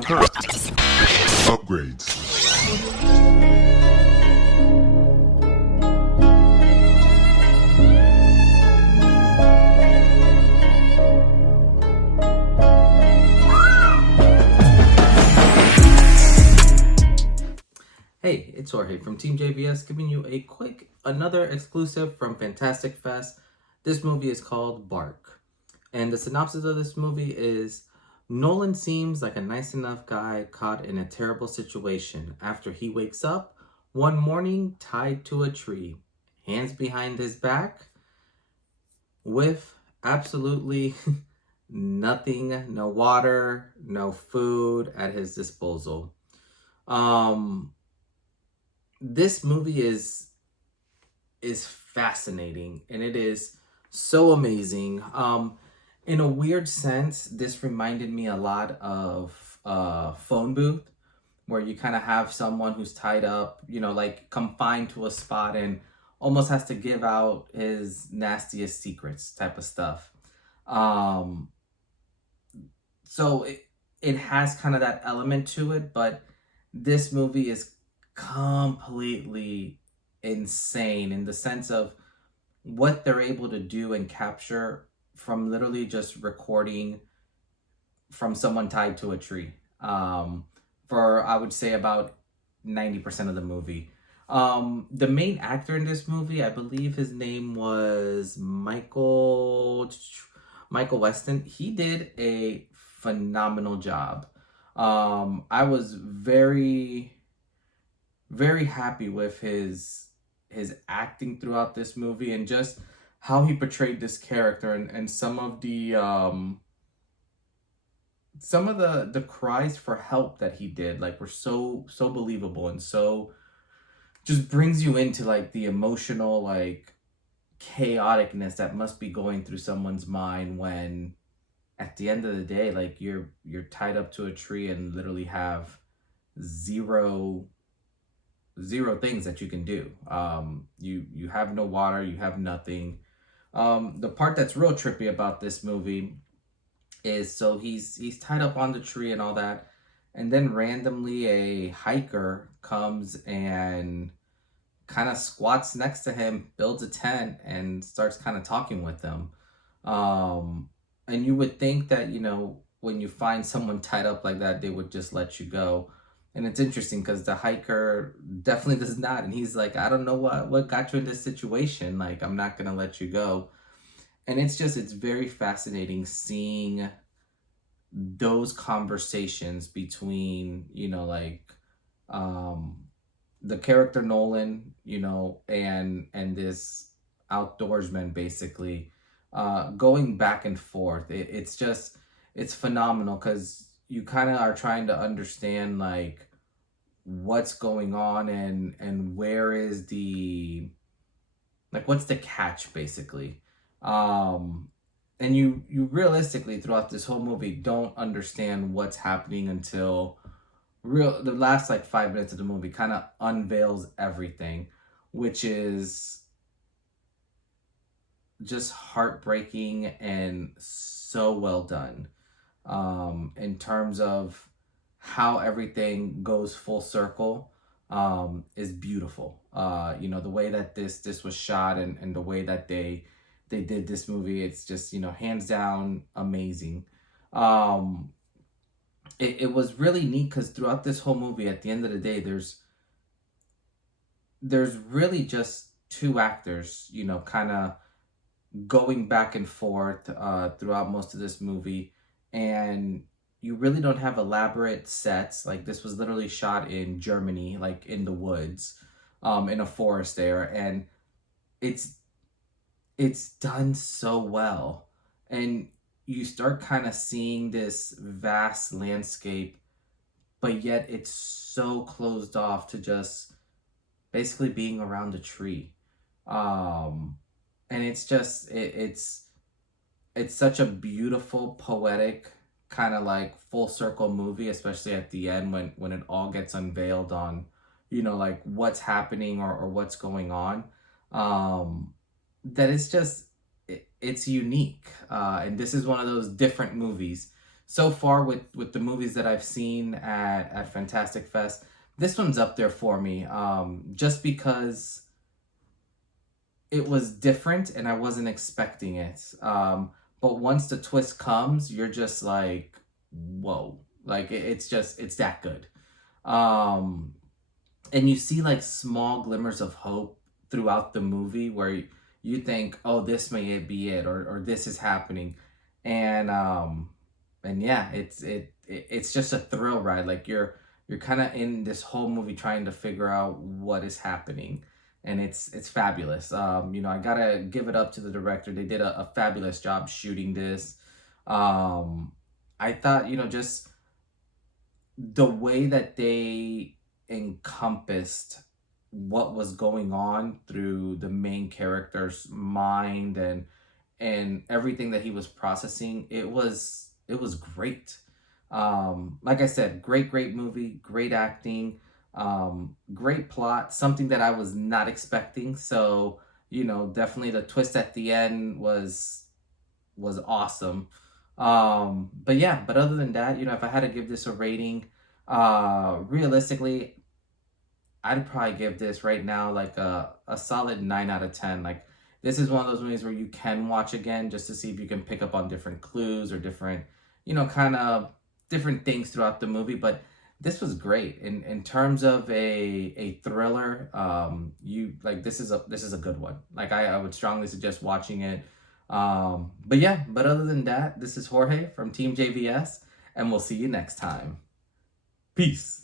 Upgrades. Hey, it's Jorge from TeamJVS giving you another exclusive from Fantastic Fest. This movie is called Bark. And the synopsis of this movie is Nolan seems like a nice enough guy caught in a terrible situation after he wakes up one morning tied to a tree, hands behind his back, with absolutely nothing, no water, no food at his disposal. This movie is fascinating, and it is so amazing. In a weird sense, this reminded me a lot of Phone Booth, where you kind of have someone who's tied up, like confined to a spot and almost has to give out his nastiest secrets type of stuff. So it has kind of that element to it, but this movie is completely insane in the sense of what they're able to do and capture from literally just recording from someone tied to a tree for, I would say, about 90% of the movie. The main actor in this movie, I believe his name was Michael Weston. He did a phenomenal job. I was very happy with his acting throughout this movie and just how he portrayed this character and some of the cries for help that he did, like, were so believable and so just brings you into like the emotional, like, chaoticness that must be going through someone's mind when at the end of the day, like, you're tied up to a tree and literally have zero things that you can do. You have no water, you have nothing. The part that's real trippy about this movie is, so he's tied up on the tree and all that, and then randomly a hiker comes and kind of squats next to him, builds a tent, and starts kind of talking with him. And you would think that, when you find someone tied up like that, they would just let you go. And it's interesting because the hiker definitely does not. And he's like, I don't know what got you in this situation. Like, I'm not going to let you go. And it's very fascinating seeing those conversations between, the character Nolan, and this outdoorsman, basically, going back and forth. It's phenomenal because you kind of are trying to understand, like, what's going on and where is what's the catch, basically. And you realistically throughout this whole movie don't understand what's happening until the last, like, 5 minutes of the movie kind of unveils everything, which is just heartbreaking and so well done. In terms of how everything goes full circle, is beautiful. The way that this was shot and the way that they did this movie, it's just, hands down amazing. It was really neat because throughout this whole movie, at the end of the day, there's really just two actors, kind of going back and forth throughout most of this movie. And you really don't have elaborate sets. Like, this was literally shot in Germany, like in the woods, in a forest there. And it's done so well. And you start kind of seeing this vast landscape, but yet it's so closed off to just basically being around a tree. And it's just, it's such a beautiful, poetic, kind of like full circle movie, especially at the end when it all gets unveiled on, like, what's happening or what's going on. That it's just, it's unique. And this is one of those different movies. so far with the movies that I've seen at Fantastic Fest, this one's up there for me. Just because it was different and I wasn't expecting it. But once the twist comes, you're just like, whoa. Like it's just it's that good. Um and you see like small glimmers of hope throughout the movie where you think, oh, this may be it, or this is happening. And yeah, it's just a thrill ride. Like you're kind of in this whole movie trying to figure out what is happening, and it's fabulous. I gotta give it up to the director. They did a fabulous job shooting this. um I thought, just the way that they encompassed what was going on through the main character's mind, and everything that he was processing, it was great. Like I said, great movie, great acting, great plot, something that I was not expecting. So, definitely the twist at the end was awesome. But yeah, but other than that, if I had to give this a rating, realistically, I'd probably give this right now like a solid 9 out of 10. Like, this is one of those movies where you can watch again just to see if you can pick up on different clues or different, kind of different things throughout the movie. But this was great in terms of a thriller. You like this is a good one. Like, I would strongly suggest watching it. But yeah, but other than that, this is Jorge from Team JVS, and we'll see you next time. Peace.